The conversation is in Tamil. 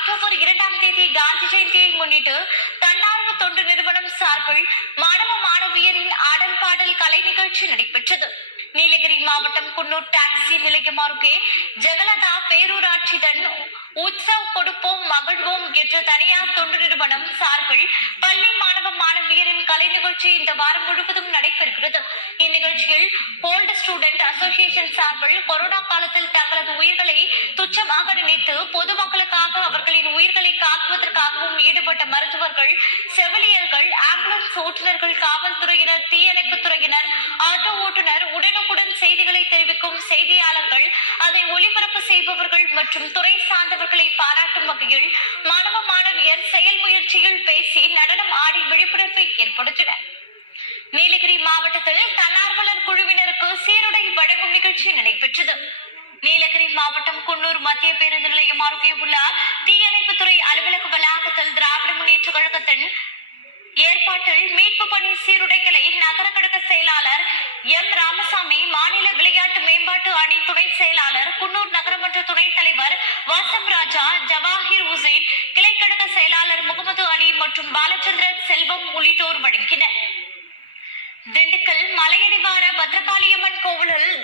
அக்டோபர் 2ஆம் தேதி காந்தி ஜெயந்தியை முன்னிட்டு தன்னார்வ தொண்டு நிறுவனம் சார்பில் மாணவ மாணவியரின் ஆடல் பாடல் கலை நிகழ்ச்சி நடைபெற்றது. நீலகிரி மாவட்டம் குன்னூர் டாக்ஸி நிலையம் அருகே ஜெகலதா பேரூராட்சிடன் உற்சவ் கொடுப்போம் மகிழ்வோம் என்ற தனியார் தொண்டு நிறுவனம் சார்பில் பள்ளி மாணவ மாணவியரின் கலை நிகழ்ச்சி இந்த வாரம் முழுவதும் நடைபெறுகிறது. இந்நிகழ்ச்சியில் ஓல்டு ஸ்டூடெண்ட் அசோசியேஷன் சார்பில் கொரோனா காலத்தில் தங்களது உயிர்களை துச்சமாக நினைத்து பொதுமக்களுக்காக அவர்களின் உயிர்களை காக்குவதற்காகவும் ஈடுபட்ட மருத்துவர்கள், செவிலியர்கள், ஆம்புலன்ஸ் ஓட்டுநர்கள், காவல்துறையினர், தீயணைப்புத் துறையினர், ஆட்டோ ஓட்டுநர், உடனுக்குடன் செய்திகளை தெரிவிக்கும் செய்தியாளர்கள், அதை ஒளிபரப்பு செய்பவர்கள் மற்றும் துறை சார்ந்தவர்களை பாராட்டும் வகையில் மாணவ மாணவியர் செயல் முயற்சியில் பேசி நடனம் ஆடி விழிப்புணர்வை ஏற்படுத்தினர். நீலகிரி மாவட்டத்தில் தன்னார்வலர் குழுவினருக்கு சீருடை வழங்கும் நிகழ்ச்சி நடைபெற்றது. நீலகிரி மாவட்டம் குன்னூர் மத்திய பேருந்து நிலையம் அருகே உள்ள தீயணைப்புத்துறை அலுவலக வளாகத்தில் திராவிட முன்னேற்ற கழகத்தின் ஏற்பாட்டில் மீட்பு பணி சீருடைகளை நகர கழக செயலாளர் எம் ராமசாமி, மாநில விளையாட்டு மேம்பாட்டு அணி துணை செயலாளர், குன்னூர் நகரமன்ற துணைத் தலைவர் வாசம் ராஜா, ஜவாஹிர் உசேன், கிளைக்கழக செயலாளர் முகமது அலி மற்றும் பாலச்சந்திரன் செல்வம் உள்ளிட்டோர் வழங்கினர். திண்டுக்கல் மலையடிவார பத்ரகாளியம்மன் கோவிலில்